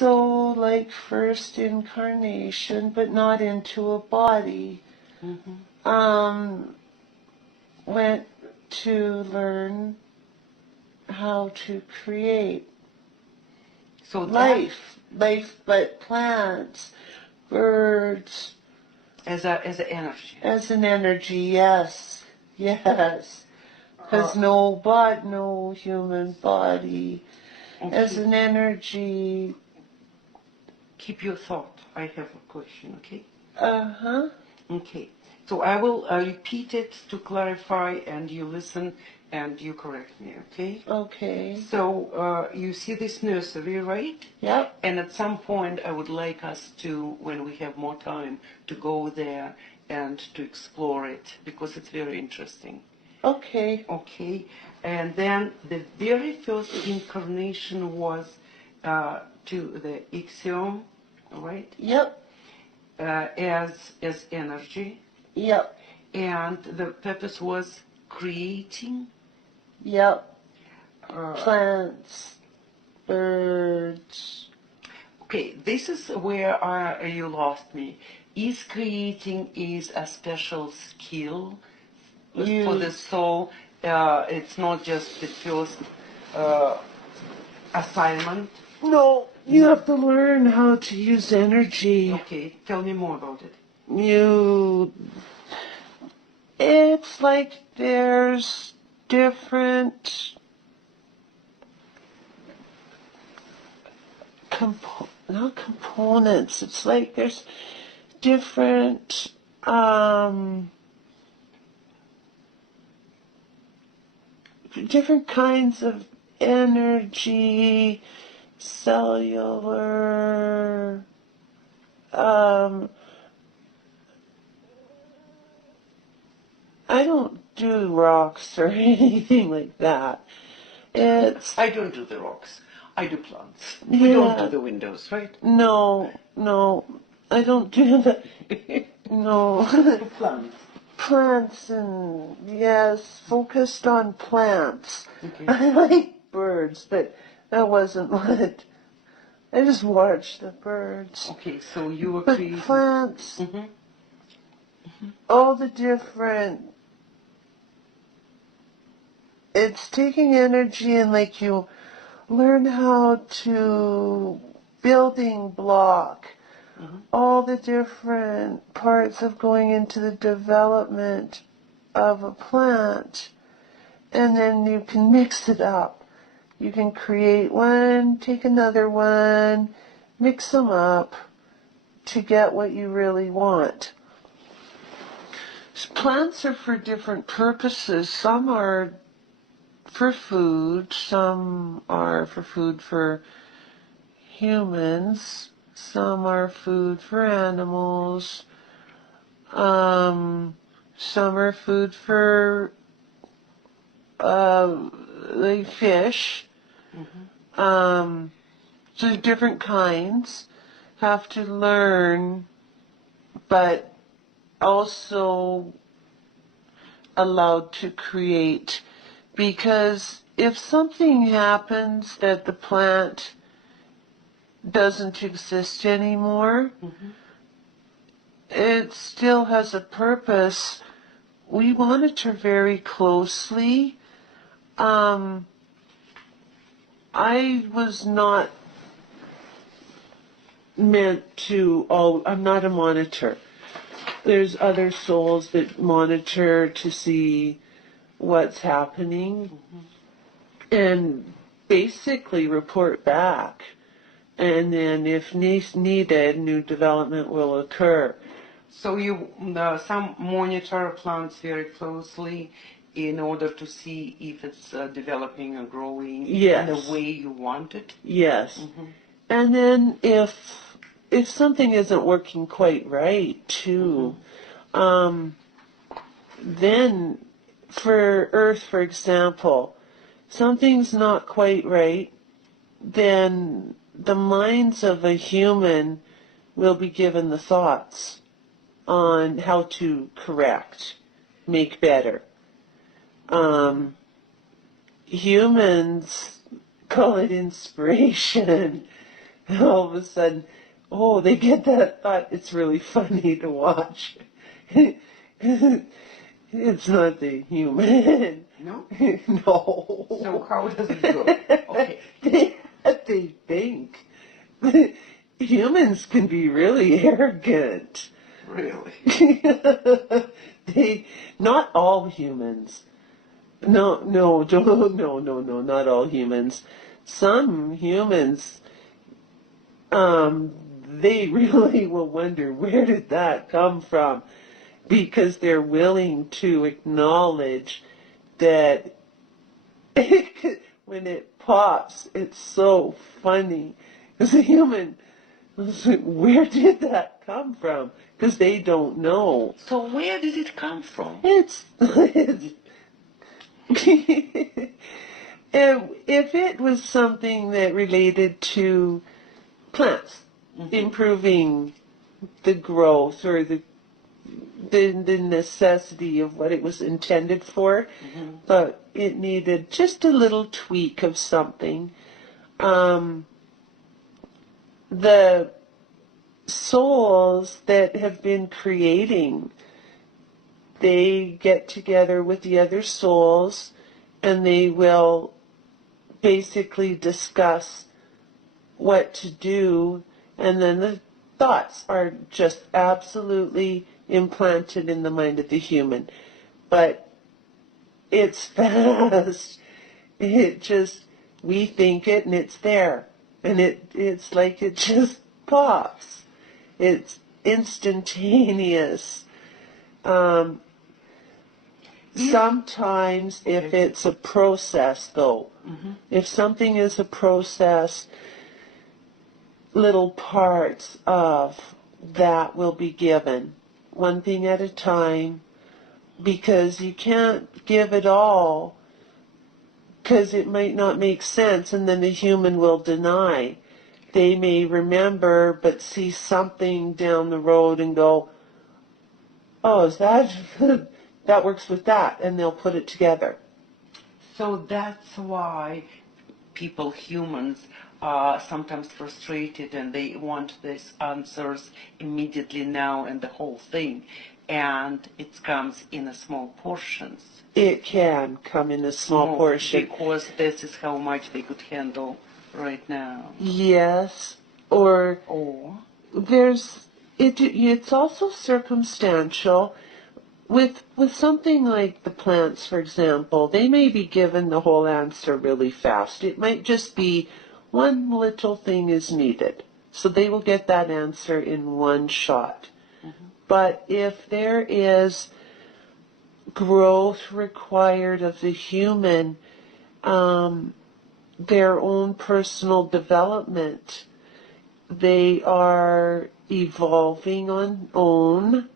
also like first incarnation, but not into a body. Went to learn how to create life, but plants, birds. As an energy. As an energy, yes, yes. Because no human body. Okay. As an energy. Keep your thought. I have a question, okay? Okay. So I will repeat it to clarify, and you listen and you correct me, okay? Okay. So you see this nursery, right? Yep. And at some point I would like us to, when we have more time, to go there and to explore it, because it's very interesting. Okay. Okay. And then the very first incarnation was to the Ixiom, right? Yep. As energy. Yep. And the purpose was creating. Yep. Plants, birds. Okay, this is where you lost me. Is creating is a special skill for the soul? It's not just the first assignment? No, you have to learn how to use energy. Okay, tell me more about it. It's like there's different not components. It's like there's different different kinds of energy, cellular, I don't do rocks or anything like that. I don't do the rocks. I do plants. We don't do the windows, right? No, I don't do that. No. Plants. Plants and, yes, focused on plants. Okay. I like birds, but that wasn't what. I just watched the birds. Okay, so you were creating. But plants, all the different. It's taking energy and like you learn how to building block all the different parts of going into the development of a plant, and then you can mix it up. You can create one, take another one, mix them up to get what you really want. Plants are for different purposes. Some are for food, some are for food for humans, some are food for animals, some are food for like fish. So different kinds. Have to learn, but also allowed to create. Because if something happens that the plant doesn't exist anymore, it still has a purpose. We monitor very closely. I was not meant to, I'm not a monitor. There's other souls that monitor to see what's happening and basically report back. And then if needed, new development will occur. So you some monitor plants very closely in order to see if it's developing or growing in the way you want it? Yes. And then if something isn't working quite right, too, then for Earth, for example, something's not quite right, then the minds of a human will be given the thoughts on how to correct, make better. Humans call it inspiration. And all of a sudden, oh, they get that thought. It's really funny to watch. It's not the human. No? No. So how does it go? Okay. They think. Humans can be really arrogant. Really? Not all humans. No, not all humans. Some humans, they really will wonder, where did that come from? Because they're willing to acknowledge that when it pops, it's so funny. As a human, where did that come from? Because they don't know. So where did it come from? It's if it was something that related to plants, improving the growth or the necessity of what it was intended for, but it needed just a little tweak of something. The souls that have been creating, they get together with the other souls and they will basically discuss what to do, and then the thoughts are just absolutely implanted in the mind of the human. But it's fast. We think it and it's there. And it's like it just pops. It's instantaneous. Sometimes if it's a process, though, if something is a process, little parts of that will be given, one thing at a time, because you can't give it all, because it might not make sense, and then the human will deny. They may remember, but see something down the road and go, oh, is that, that works with that, and they'll put it together. So that's why humans, are sometimes frustrated and they want these answers immediately now and the whole thing. And it comes in a small portions. It can come in a small portion. Because this is how much they could handle right now. Yes, or it's also circumstantial. With something like the plants, for example, they may be given the whole answer really fast. It might just be one little thing is needed. So they will get that answer in one shot. But if there is growth required of the human, their own personal development, they are evolving on own.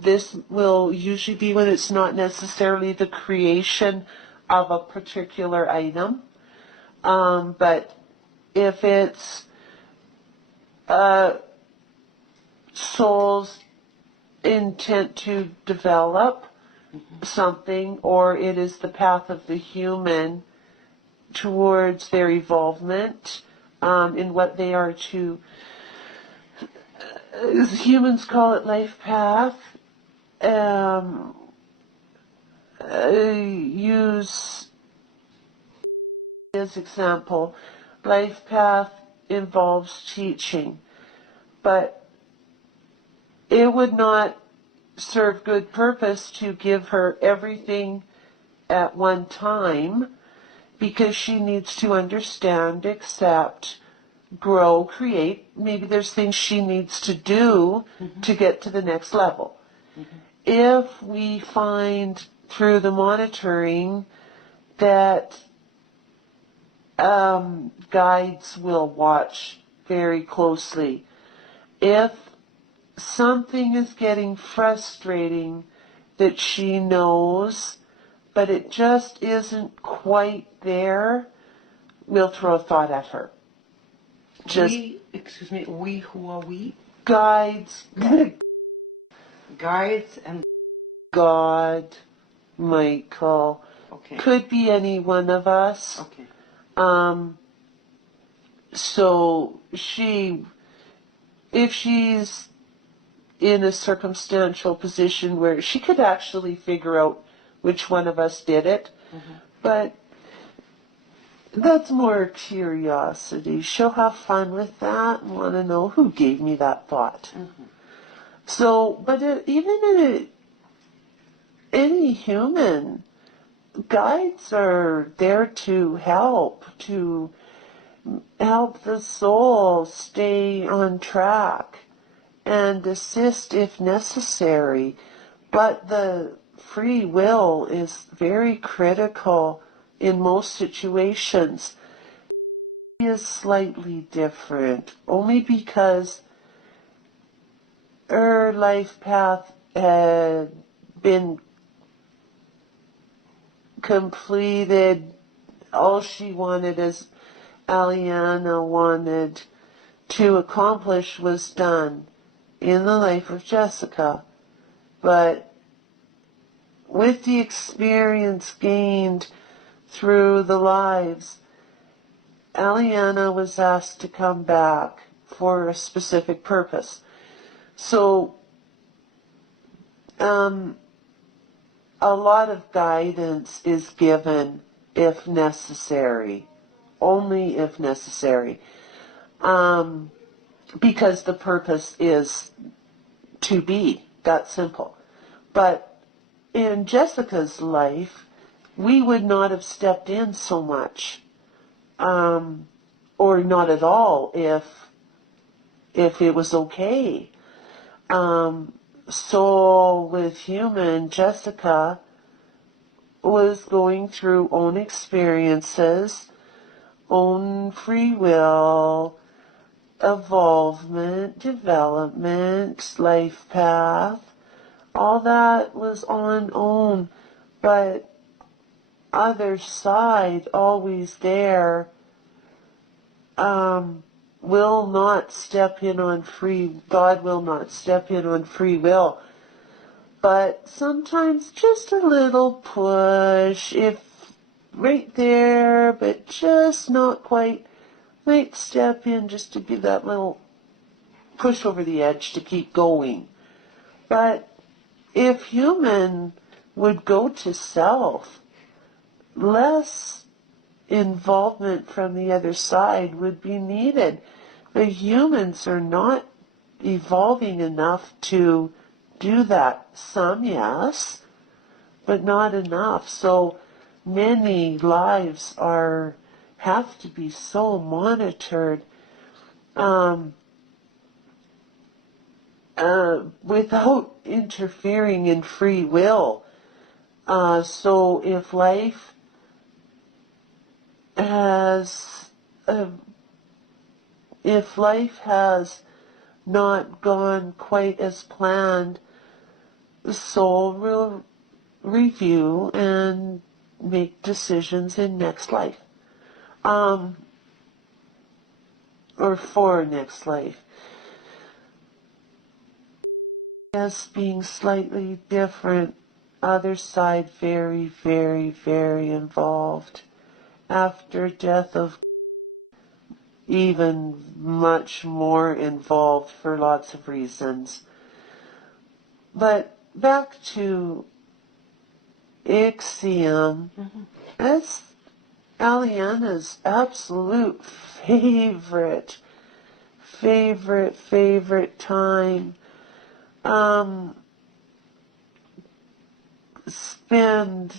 This will usually be when it's not necessarily the creation of a particular item, but if it's soul's intent to develop something, or it is the path of the human towards their evolvement in what they are to, humans call it life path. Use as example, life path involves teaching, but it would not serve good purpose to give her everything at one time, because she needs to understand, accept, grow, create. Maybe there's things she needs to do to get to the next level. If we find through the monitoring that guides will watch very closely, if something is getting frustrating that she knows, but it just isn't quite there, we'll throw a thought at her. We, who are we? Guides. Guides and God, Michael. Okay. Could be any one of us. Okay. So if she's in a circumstantial position where she could actually figure out which one of us did it, but that's more curiosity. She'll have fun with that and want to know who gave me that thought. So, but even in any human, guides are there to help the soul stay on track and assist if necessary. But the free will is very critical in most situations. It is slightly different, only because her life path had been completed. All she wanted, as Aliana wanted to accomplish, was done in the life of Jessica. But with the experience gained through the lives, Aliana was asked to come back for a specific purpose. So, a lot of guidance is given if necessary, only if necessary, because the purpose is to be that simple. But in Jessica's life, we would not have stepped in so much, or not at all, if it was okay. So with human, Jessica was going through own experiences, own free will, evolvement, development, life path. All that was on own, but other side, always there, will not step in on God will not step in on free will. But sometimes just a little push, if right there, but just not quite, might step in just to give that little push over the edge to keep going. But if human would go to self, less involvement from the other side would be needed. The humans are not evolving enough to do that. Some, yes, but not enough. So many lives have to be so monitored without interfering in free will. So if life has not gone quite as planned, the soul will review and make decisions in next life, or for next life. Yes, being slightly different, other side very, very, very involved. After death of even much more involved for lots of reasons. But back to Ixiom, that's Aliana's absolute favorite time. Spend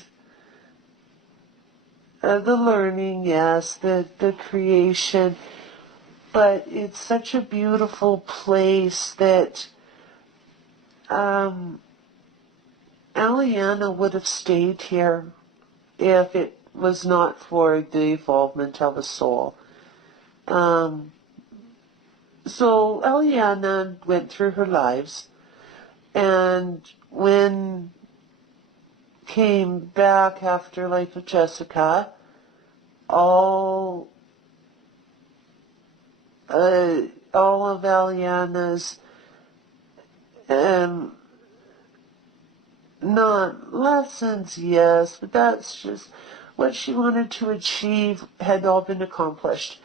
the learning, yes, the creation, but it's such a beautiful place that Aliana would have stayed here if it was not for the involvement of a soul. So Aliana went through her lives, and when came back after Life of Jessica, all of Aliana's not lessons, but that's just what she wanted to achieve had all been accomplished.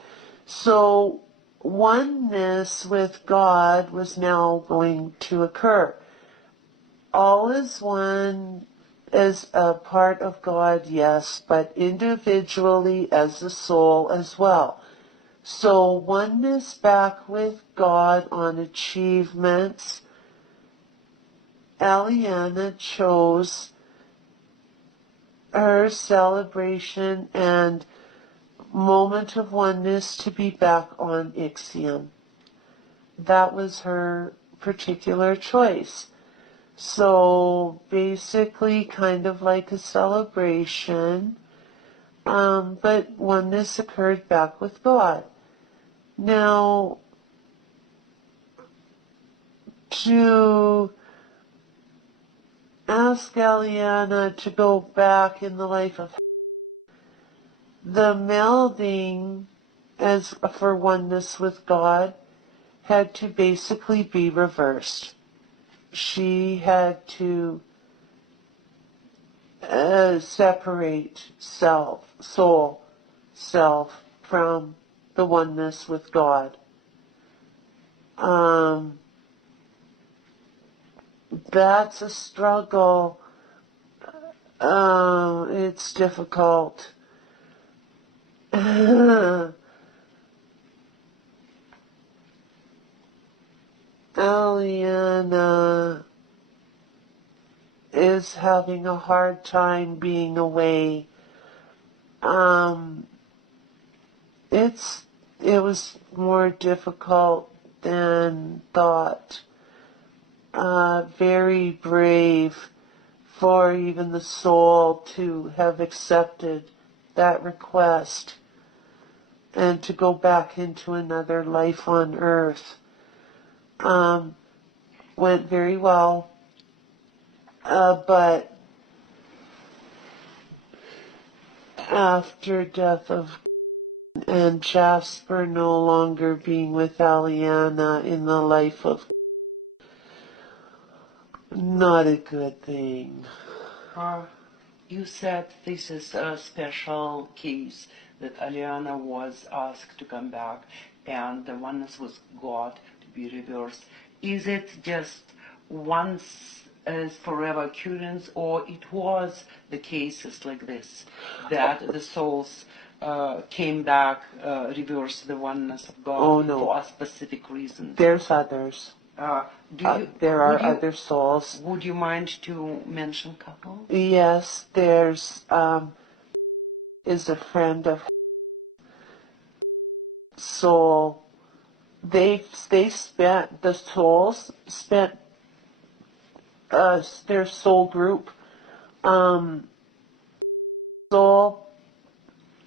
So oneness with God was now going to occur. All is one as a part of God, yes, but individually as a soul as well. So oneness back with God on achievements. Aliana chose her celebration and moment of oneness to be back on Ixion. That was her particular choice. So basically kind of like a celebration, but oneness occurred back with God. Now, to ask Aliana to go back in the life of the melding as for oneness with God had to basically be reversed. She had to separate soul, self from the oneness with God. That's a struggle. It's difficult. Aliana is having a hard time being away. It was more difficult than thought. Very brave for even the soul to have accepted that request and to go back into another life on earth. Went very well, but after death of and Jasper no longer being with Aliana in the life of, not a good thing. You said this is a special case that Aliana was asked to come back and the oneness with God to be reversed. Is it just once as forever occurrence, or it was the cases like this, that the souls came back, reversed the oneness of God for a specific reason? There's others. There are other souls. Would you mind to mention a couple? Yes, there's is a friend of soul. The souls spent their soul group, soul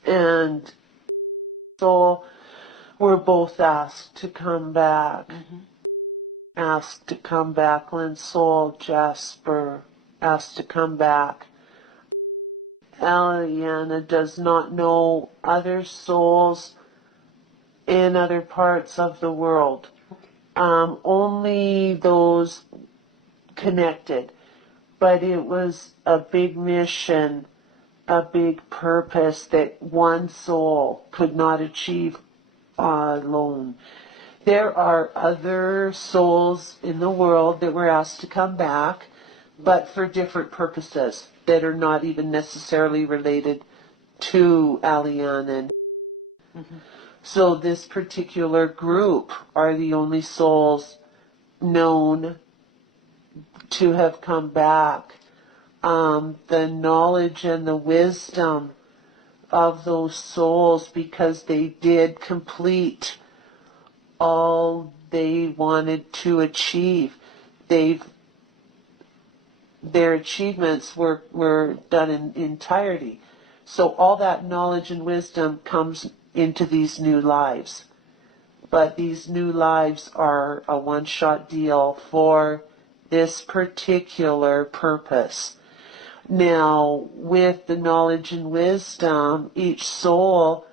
and soul were both asked to come back. Asked to come back. Lynn Soul, Jasper asked to come back. Aliana does not know other souls in other parts of the world. Only those connected. But it was a big mission, a big purpose that one soul could not achieve alone. There are other souls in the world that were asked to come back, but for different purposes that are not even necessarily related to Aliana. So this particular group are the only souls known to have come back. The knowledge and the wisdom of those souls, because they did complete all they wanted to achieve. Their achievements were done in entirety. So all that knowledge and wisdom comes into these new lives. But these new lives are a one-shot deal for this particular purpose. Now, with the knowledge and wisdom, each soul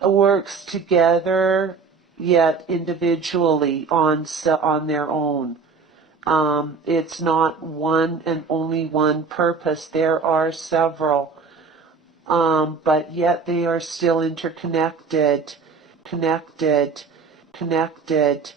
works together, yet individually on their own. It's not one and only one purpose. There are several. but yet they are still interconnected, connected, connected.